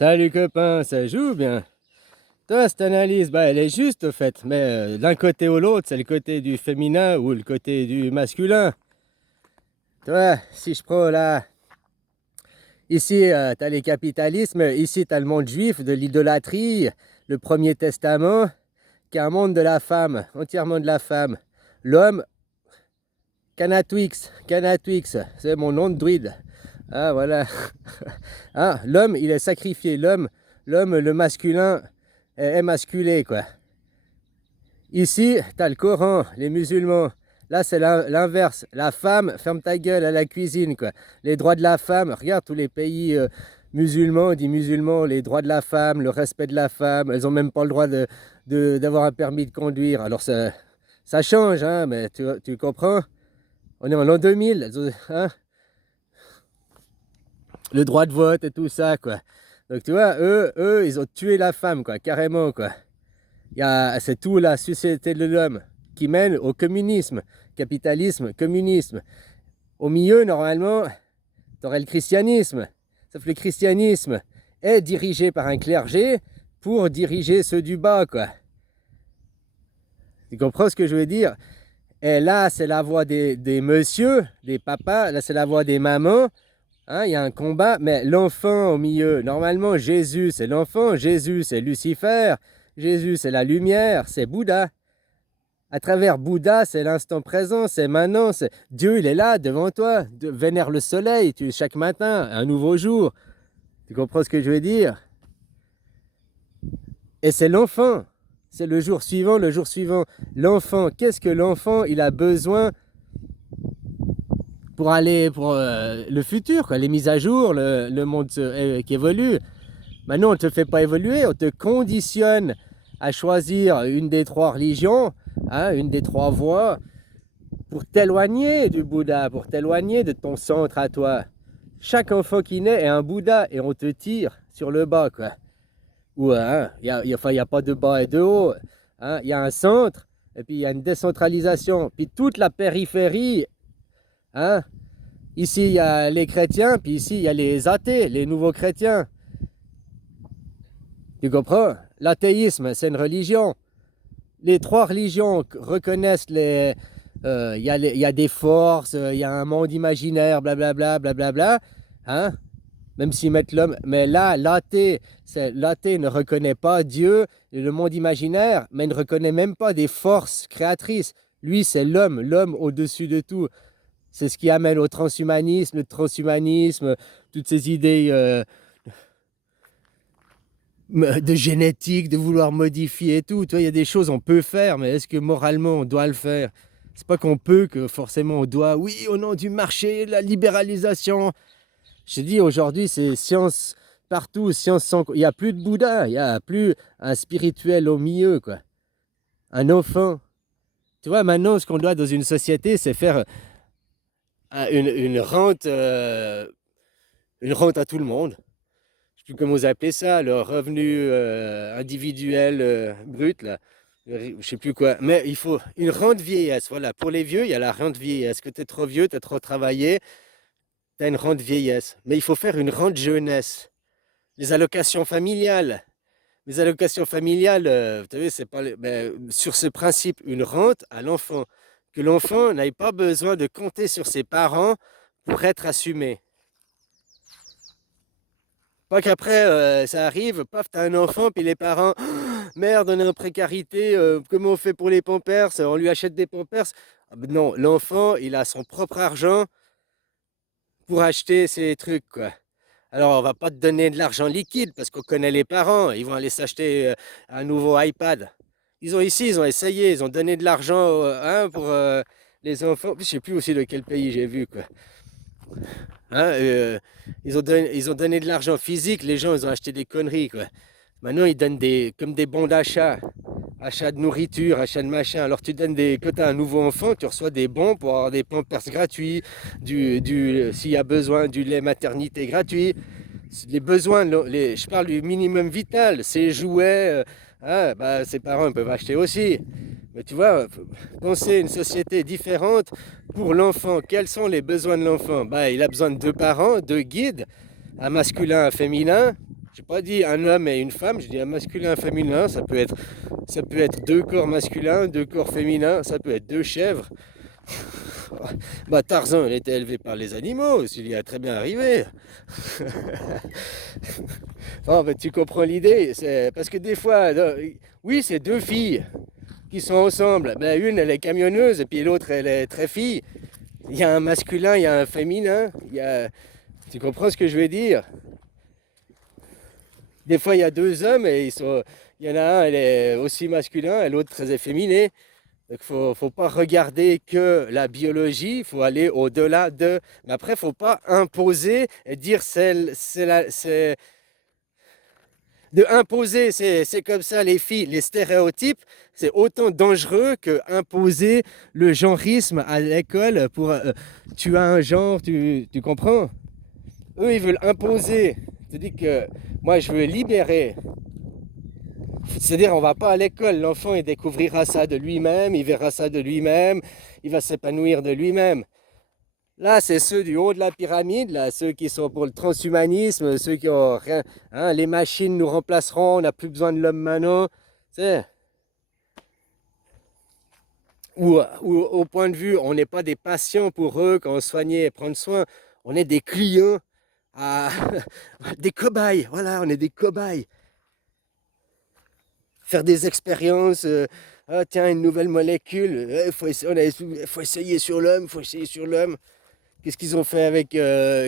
Salut copain, ça joue bien. Toi, cette analyse, elle est juste au fait, mais d'un côté ou l'autre, c'est le côté du féminin ou le côté du masculin. Toi, si je prends là, ici, t'as les capitalismes, ici, t'as le monde juif, de l'idolâtrie, le Premier Testament, qui est un monde de la femme, entièrement de la femme. L'homme, Canatwix, c'est mon nom de druide. Ah, voilà. Ah, l'homme, il est sacrifié. L'homme, le masculin, est émasculé, quoi. Ici, tu as le Coran, les musulmans. Là, c'est l'inverse. La femme, ferme ta gueule à la cuisine, quoi. Les droits de la femme, regarde tous les pays musulmans, dit musulmans, les droits de la femme, le respect de la femme. Elles n'ont même pas le droit d'avoir un permis de conduire. Alors, ça change, hein, mais tu comprends? On est en l'an 2000, hein? Le droit de vote et tout ça, quoi. Donc, tu vois, eux, ils ont tué la femme, quoi, carrément, quoi. C'est tout la société de l'homme qui mène au communisme, capitalisme, communisme. Au milieu, normalement, tu aurais le christianisme. Sauf que le christianisme est dirigé par un clergé pour diriger ceux du bas, quoi. Tu comprends ce que je veux dire? Et là, c'est la voix des messieurs, des papas. Là, c'est la voix des mamans. Hein, il y a un combat, mais l'enfant au milieu. Normalement, Jésus, c'est l'enfant. Jésus, c'est Lucifer. Jésus, c'est la lumière, c'est Bouddha. À travers Bouddha, c'est l'instant présent, c'est maintenant. Dieu, il est là devant toi. Vénère le soleil chaque matin, un nouveau jour. Tu comprends ce que je veux dire? Et c'est l'enfant. C'est le jour suivant, le jour suivant. L'enfant, qu'est-ce que l'enfant, il a besoin pour aller pour le futur, quoi, les mises à jour, le monde qui évolue. Maintenant, on ne te fait pas évoluer, on te conditionne à choisir une des trois religions, hein, une des trois voies, pour t'éloigner du Bouddha, pour t'éloigner de ton centre à toi. Chaque enfant qui naît est un Bouddha et on te tire sur le bas, quoi. Ou, hein, il n'y a pas de bas et de haut. Hein, il y a un centre et puis il y a une décentralisation. Puis toute la périphérie, hein, ici il y a les chrétiens, puis ici il y a les athées, les nouveaux chrétiens. Tu comprends? L'athéisme, c'est une religion. Les trois religions reconnaissent il y a des forces, il y a un monde imaginaire, blablabla, blablabla, hein? Même s'ils mettent l'homme. Mais là, l'athée ne reconnaît pas Dieu, le monde imaginaire, mais il ne reconnaît même pas des forces créatrices. Lui, c'est l'homme au-dessus de tout. C'est ce qui amène au transhumanisme, le transhumanisme, toutes ces idées de génétique, de vouloir modifier et tout. Tu vois, il y a des choses qu'on peut faire, mais est-ce que moralement on doit le faire? C'est pas qu'on peut, que forcément on doit. Oui, au nom du marché, la libéralisation. Je te dis, aujourd'hui, c'est science partout, science sans. Il n'y a plus de Bouddha, il n'y a plus un spirituel au milieu, quoi. Un enfant. Tu vois, maintenant, ce qu'on doit dans une société, c'est faire une rente à tout le monde. Je ne sais plus comment vous appelez ça, le revenu individuel brut, là. Je ne sais plus quoi. Mais il faut une rente vieillesse. Voilà, pour les vieux, il y a la rente vieillesse. Que tu es trop vieux, tu as trop travaillé, tu as une rente vieillesse. Mais il faut faire une rente jeunesse. Les allocations familiales. Les allocations familiales, vous savez, c'est pas sur ce principe, une rente à l'enfant. Que l'enfant n'ait pas besoin de compter sur ses parents pour être assumé. Pas qu'après, ça arrive, paf, t'as un enfant, puis les parents, merde, on est en précarité, comment on fait pour les pampers? On lui achète des pampers? Ah ben non, l'enfant, il a son propre argent pour acheter ses trucs, quoi. Alors, on va pas te donner de l'argent liquide parce qu'on connaît les parents. Ils vont aller s'acheter un nouveau iPad. Ils ont essayé, ils ont donné de l'argent hein, pour les enfants. Je sais plus aussi de quel pays j'ai vu, quoi. Hein, ils ont donné de l'argent physique, les gens, ils ont acheté des conneries, quoi. Maintenant, ils donnent comme des bons d'achat, achat de nourriture, achat de machin. Alors, quand tu as un nouveau enfant, tu reçois des bons pour avoir des pampers gratuits, s'il y a besoin, du lait maternité gratuit. Les besoins, je parle du minimum vital, ces jouets, hein, bah, ses parents peuvent acheter aussi. Mais tu vois, penser une société différente pour l'enfant. Quels sont les besoins de l'enfant? Bah, il a besoin de deux parents, deux guides, un masculin, un féminin. J'ai pas dit un homme et une femme, j'ai dit un masculin, un féminin. Ça peut être deux corps masculins, deux corps féminins, ça peut être deux chèvres. Bah Tarzan, il était élevé par les animaux, il y a très bien arrivé. Oh, bah, tu comprends l'idée, c'est parce que des fois, oui, c'est deux filles qui sont ensemble. Ben, une, elle est camionneuse et puis l'autre, elle est très fille. Il y a un masculin, il y a un féminin. Tu comprends ce que je veux dire? Des fois, il y a deux hommes et il y en a un, elle est aussi masculin et l'autre très efféminé. Donc, faut pas regarder que la biologie, il faut aller au-delà de. Mais après, faut pas imposer et dire de imposer, c'est comme ça les filles, les stéréotypes, c'est autant dangereux que imposer le genrisme à l'école pour tu as un genre, tu comprends? Eux, ils veulent imposer. Je te dis que moi, je veux libérer. C'est-à-dire, on va pas à l'école, l'enfant, il découvrira ça de lui-même, il verra ça de lui-même, il va s'épanouir de lui-même. Là, c'est ceux du haut de la pyramide, là, ceux qui sont pour le transhumanisme, ceux qui ont rien. Hein, les machines nous remplaceront, on n'a plus besoin de l'homme maintenant. Tu sais, ou au point de vue, on n'est pas des patients pour eux quand on soignait et prendre soin. On est des clients, à... des cobayes. Voilà, on est des cobayes. Faire des expériences. Ah, tiens, une nouvelle molécule. Faut essayer sur l'homme, faut essayer sur l'homme. Qu'est-ce qu'ils ont fait avec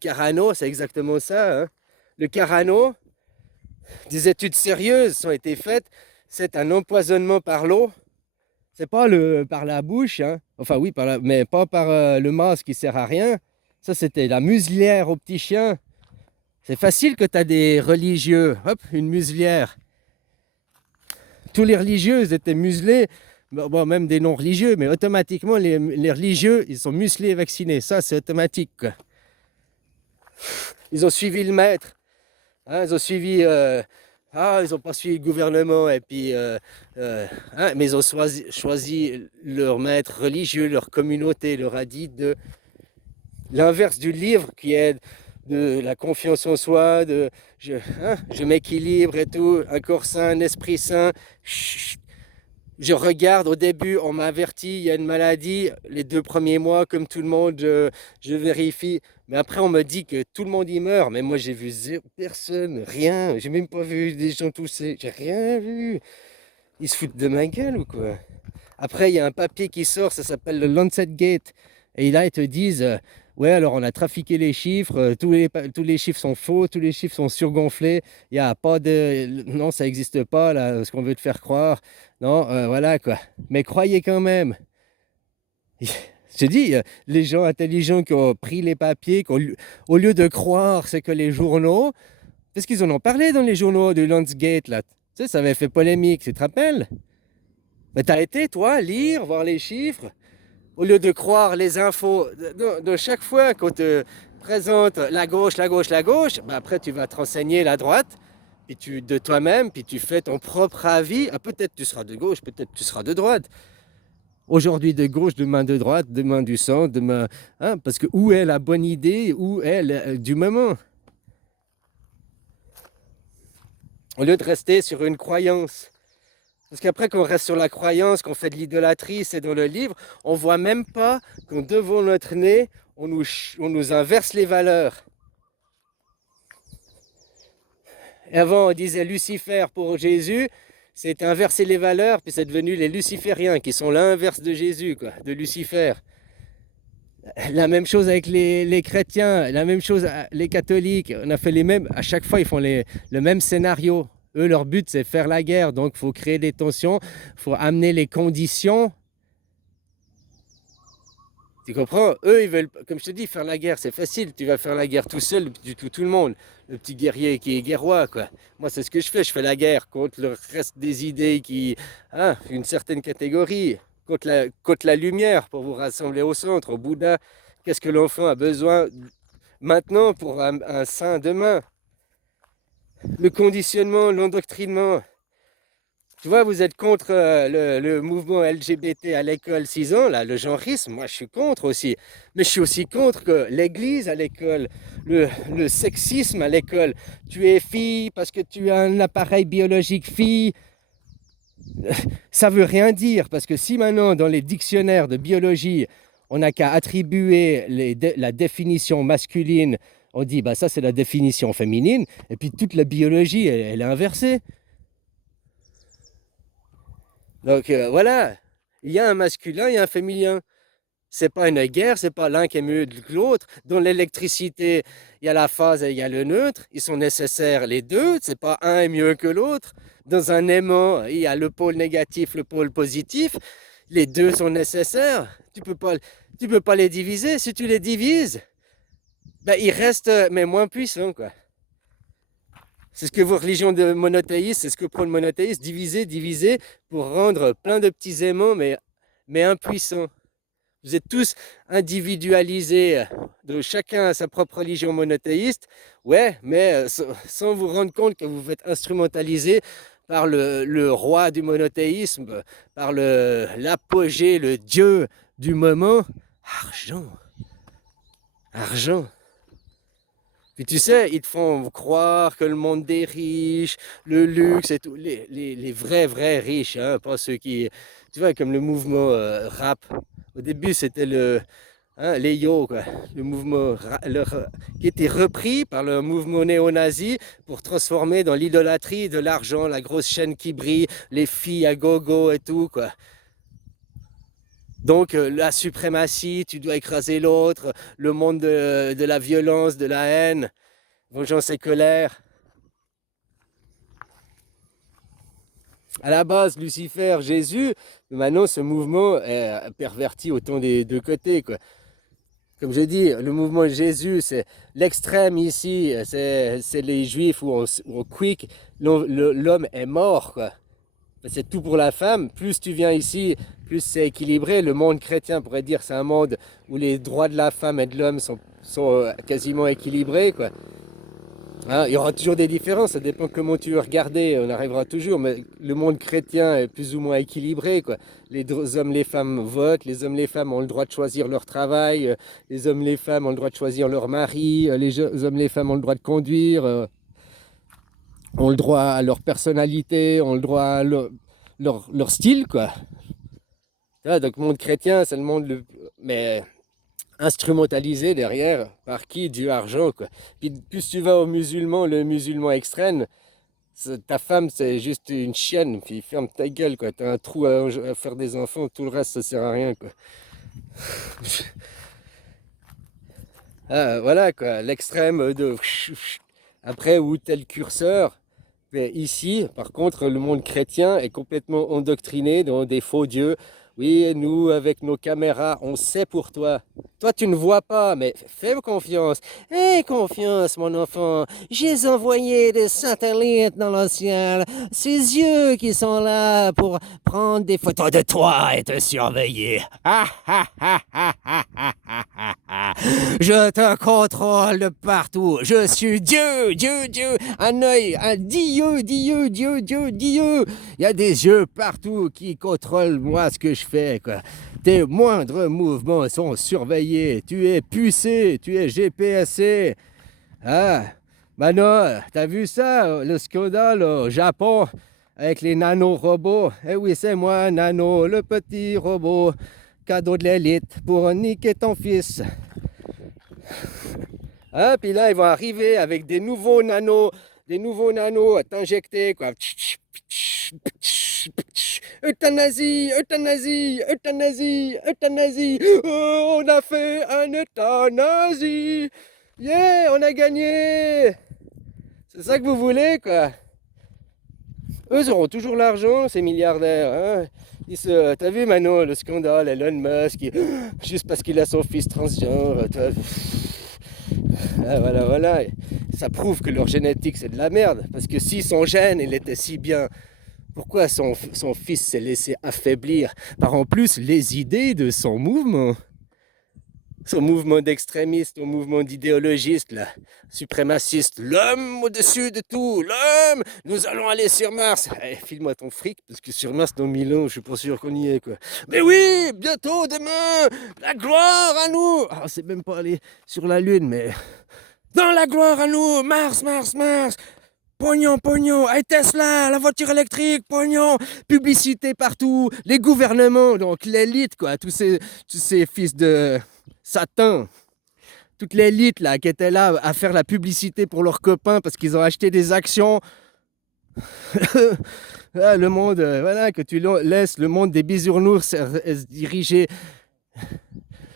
Carano? C'est exactement ça. Hein. Le Carano, des études sérieuses ont été faites. C'est un empoisonnement par l'eau. C'est pas par la bouche, hein. Enfin oui, mais pas par le masque qui sert à rien. Ça, c'était la muselière au petit chien. C'est facile que tu as des religieux. Hop, une muselière. Tous les religieux ils étaient muselés. Bon, même des non-religieux, mais automatiquement, les religieux, ils sont muselés et vaccinés. Ça, c'est automatique, quoi. Ils ont suivi le maître. Hein, ils ont suivi. Ils n'ont pas suivi le gouvernement, et puis, hein, mais ils ont choisi leur maître religieux, leur communauté, leur a dit de l'inverse du livre qui est de la confiance en soi, je m'équilibre et tout, un corps sain, un esprit sain. Chut, je regarde, au début, on m'a averti, il y a une maladie, les 2 premiers mois, comme tout le monde, je vérifie. Mais après, on me dit que tout le monde y meurt. Mais moi, j'ai vu personne, rien. J'ai même pas vu des gens tousser. J'ai rien vu. Ils se foutent de ma gueule ou quoi? Après, il y a un papier qui sort, ça s'appelle le Lancet Gate. Et là, ils te disent, ouais, alors on a trafiqué les chiffres, tous les chiffres sont faux, tous les chiffres sont surgonflés, il n'y a pas de. Non, ça n'existe pas, là, ce qu'on veut te faire croire. Non, voilà quoi. Mais croyez quand même. Je te dis, les gens intelligents qui ont pris les papiers, au lieu de croire, c'est que les journaux, parce qu'ils en ont parlé dans les journaux du Lancegate, là. Tu sais, ça avait fait polémique, tu te rappelles? Mais t'as été, toi, lire, voir les chiffres, au lieu de croire les infos. De chaque fois qu'on te présente la gauche, la gauche, la gauche, ben après tu vas te renseigner la droite, puis de toi-même, puis tu fais ton propre avis. Ah, peut-être tu seras de gauche, peut-être tu seras de droite. Aujourd'hui de gauche, demain de droite, demain du centre, demain. Hein, parce que où est la bonne idée, où est du moment? Au lieu de rester sur une croyance. Parce qu'après qu'on reste sur la croyance, qu'on fait de l'idolâtrie, c'est dans le livre, on ne voit même pas qu'on devant notre nez, on nous inverse les valeurs. Et avant, on disait Lucifer pour Jésus, c'est inverser les valeurs, puis c'est devenu les lucifériens, qui sont l'inverse de Jésus, quoi, de Lucifer. La même chose avec les chrétiens, la même chose les catholiques. On a fait les mêmes, à chaque fois, ils font le même scénario. Eux, leur but, c'est faire la guerre. Donc, il faut créer des tensions, il faut amener les conditions. Tu comprends? Eux, ils veulent, comme je te dis, faire la guerre, c'est facile. Tu vas faire la guerre tout seul, du tout le monde. Le petit guerrier qui est guerrois, quoi. Moi, c'est ce que je fais la guerre contre le reste des idées hein, une certaine catégorie, contre la lumière pour vous rassembler au centre, au Bouddha. Qu'est-ce que l'enfant a besoin maintenant pour un saint demain? Le conditionnement, l'endoctrinement. Tu vois, vous êtes contre le mouvement LGBT à l'école 6 ans, là, le genrisme, moi je suis contre aussi. Mais je suis aussi contre que l'église à l'école, le sexisme à l'école. Tu es fille parce que tu as un appareil biologique fille. Ça veut rien dire, parce que si maintenant dans les dictionnaires de biologie, on n'a qu'à attribuer la définition masculine, on dit bah ça c'est la définition féminine, et puis toute la biologie elle est inversée. Donc voilà, il y a un masculin, il y a un féminin. C'est pas une guerre, c'est pas l'un qui est mieux que l'autre. Dans l'électricité, il y a la phase et il y a le neutre. Ils sont nécessaires les deux. C'est pas un est mieux que l'autre. Dans un aimant, il y a le pôle négatif, le pôle positif. Les deux sont nécessaires. Tu peux pas les diviser. Si tu les divises, ben, ils restent mais moins puissants, quoi. C'est ce que vos religions de monothéistes, c'est ce que prône le monothéisme, diviser pour rendre plein de petits aimants, mais impuissants. Vous êtes tous individualisés, de chacun a sa propre religion monothéiste, ouais, mais sans vous rendre compte que vous êtes instrumentalisé par le roi du monothéisme, par l'apogée, le dieu du moment, argent, argent. Puis tu sais, ils te font croire que le monde des riches, le luxe et tout, les vrais riches, hein, pas ceux qui, tu vois, comme le mouvement rap. Au début, c'était les yo, quoi, le mouvement qui était repris par le mouvement néo-nazi pour transformer dans l'idolâtrie de l'argent, la grosse chaîne qui brille, les filles à gogo et tout, quoi. Donc la suprématie, tu dois écraser l'autre, le monde de la violence, de la haine, vengeance et colère. À la base, Lucifer, Jésus, maintenant ce mouvement est perverti autant des deux côtés, quoi. Comme je dis, le mouvement Jésus, c'est l'extrême ici, c'est les juifs où on quick, l'homme est mort, quoi. C'est tout pour la femme. Plus tu viens ici, plus c'est équilibré. Le monde chrétien pourrait dire c'est un monde où les droits de la femme et de l'homme sont quasiment équilibrés, quoi. Hein, il y aura toujours des différences, ça dépend comment tu veux regarder, on arrivera toujours, mais le monde chrétien est plus ou moins équilibré, quoi. Les hommes, les femmes votent, les hommes, les femmes ont le droit de choisir leur travail, les hommes, les femmes ont le droit de choisir leur mari, les hommes, les femmes ont le droit de conduire, ont le droit à leur personnalité, ont le droit à leur style, quoi. Donc le monde chrétien, c'est le monde mais instrumentalisé derrière par qui? Du argent, quoi. Puis plus tu vas au musulman, le musulman extrême, ta femme c'est juste une chienne, puis ferme ta gueule, quoi. T'as un trou à faire des enfants, tout le reste ça sert à rien, quoi. Ah, voilà, quoi, l'extrême de après où tel curseur. Mais ici, par contre, le monde chrétien est complètement endoctriné dans des faux dieux. Oui, nous, avec nos caméras, on sait pour toi. Toi, tu ne vois pas, mais fais confiance. Aie confiance, mon enfant. J'ai envoyé des satellites dans le ciel. Ces yeux qui sont là pour prendre des photos de toi et te surveiller. Je te contrôle de partout. Je suis Dieu, Dieu, Dieu. Un œil, un Dieu, Dieu, Dieu, Dieu, Dieu. Il y a des yeux partout qui contrôlent moi ce que je fais, quoi. Tes moindres mouvements sont surveillés. Tu es pucé, tu es GPSé. Ah, Mano, t'as vu ça, le scandale au Japon avec les nanorobots? Eh oui, c'est moi, Nano, le petit robot. Cadeau de l'élite pour niquer ton fils. Hein, puis là, ils vont arriver avec des nouveaux nanos à t'injecter, quoi. Euthanasie, euthanasie, euthanasie, euthanasie. Oh, on a fait un euthanasie. Yeah, on a gagné. C'est ça que vous voulez, quoi. Eux auront toujours l'argent, ces milliardaires. Hein. T'as vu Manon, le scandale, Elon Musk, juste parce qu'il a son fils transgenre. Ah, voilà. Ça prouve que leur génétique, c'est de la merde. Parce que si son gène, il était si bien, pourquoi son fils s'est laissé affaiblir par en plus les idées de son mouvement? son mouvement d'extrémistes, son mouvement d'idéologistes, là, suprémacistes. L'homme au-dessus de tout, l'homme, nous allons aller sur Mars. Eh, file-moi ton fric, parce que sur Mars, dans 1000 ans, je suis pas sûr qu'on y est, quoi. Mais oui, bientôt, demain, la gloire à nous. Ah, c'est même pas aller sur la Lune, mais dans la gloire à nous, Mars, Mars, Mars. Pognon, pognon, hey Tesla, la voiture électrique, pognon, publicité partout, les gouvernements, donc l'élite, quoi, tous ces fils de Satan, toute l'élite là qui était là à faire la publicité pour leurs copains parce qu'ils ont acheté des actions. Ah, le monde, voilà, que tu laisses le monde des bisounours se diriger.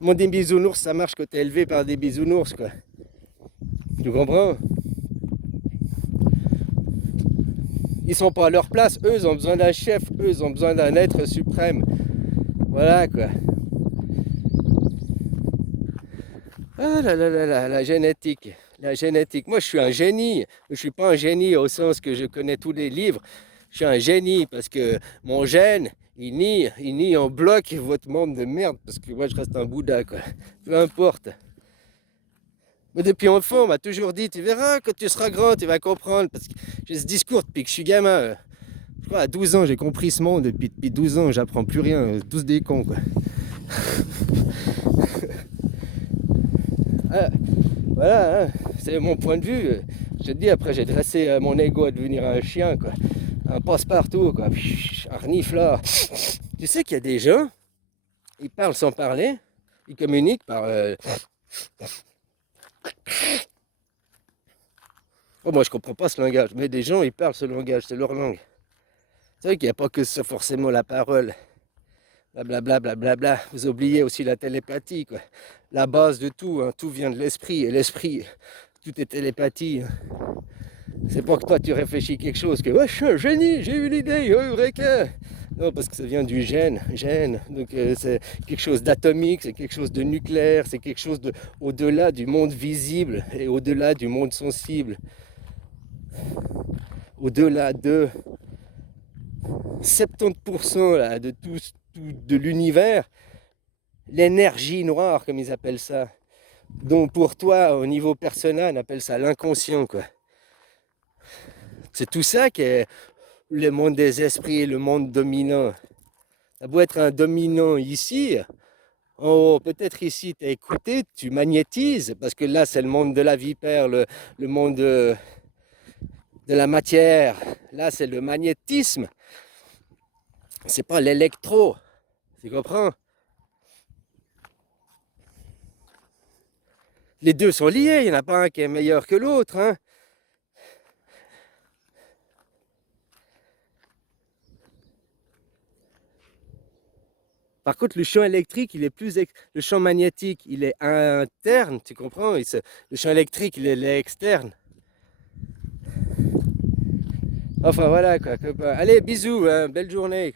Le monde des bisounours, ça marche quand t'es élevé par des bisounours, quoi. Tu comprends? Ils sont pas à leur place, eux ils ont besoin d'un chef, eux ils ont besoin d'un être suprême. Voilà quoi. Ah là là là là, la génétique. La génétique. Moi je suis un génie. Je suis pas un génie au sens que je connais tous les livres. Je suis un génie parce que mon gène, il nie en bloc votre monde de merde parce que moi je reste un Bouddha quoi. Peu importe. Mais depuis enfant, on m'a toujours dit, tu verras, quand tu seras grand, tu vas comprendre. Parce que j'ai ce discours depuis que je suis gamin. Je crois à 12 ans, j'ai compris ce monde. Depuis 12 ans, j'apprends plus rien. Tous des cons, quoi. Ah, voilà, hein, c'est mon point de vue. Je te dis, après, j'ai dressé mon ego à devenir un chien, quoi. Un passe-partout, quoi. Un reniflard. Tu sais qu'il y a des gens, ils parlent sans parler. Ils communiquent par... Oh, moi, je comprends pas ce langage. Mais des gens, ils parlent ce langage. C'est leur langue. C'est vrai qu'il n'y a pas que ça, forcément, la parole. Blablabla, blablabla. Vous oubliez aussi la télépathie, quoi. La base de tout, hein. Tout vient de l'esprit. Et l'esprit, tout est télépathie. C'est pas que toi, tu réfléchis quelque chose, que ouais, je suis un génie, j'ai eu l'idée, eureka. Non, parce que ça vient du gène. Donc c'est quelque chose d'atomique, c'est quelque chose de nucléaire, c'est quelque chose de au-delà du monde visible et au-delà du monde sensible. Au-delà de 70% là, de de l'univers, l'énergie noire, comme ils appellent ça. Donc pour toi, au niveau personnel, on appelle ça l'inconscient, quoi. C'est tout ça qui est le monde des esprits, le monde dominant. Ça doit être un dominant ici. Oh, peut-être ici, tu as écouté, tu magnétises, parce que là, c'est le monde de la vipère, le monde de la matière. Là, c'est le magnétisme. C'est pas l'électro. Tu comprends? Les deux sont liés, il n'y en a pas un qui est meilleur que l'autre, hein. Par contre, le champ électrique, il est le champ magnétique, il est interne, tu comprends? Le champ électrique, il est externe. Enfin voilà quoi, copain. Allez, bisous, hein, belle journée.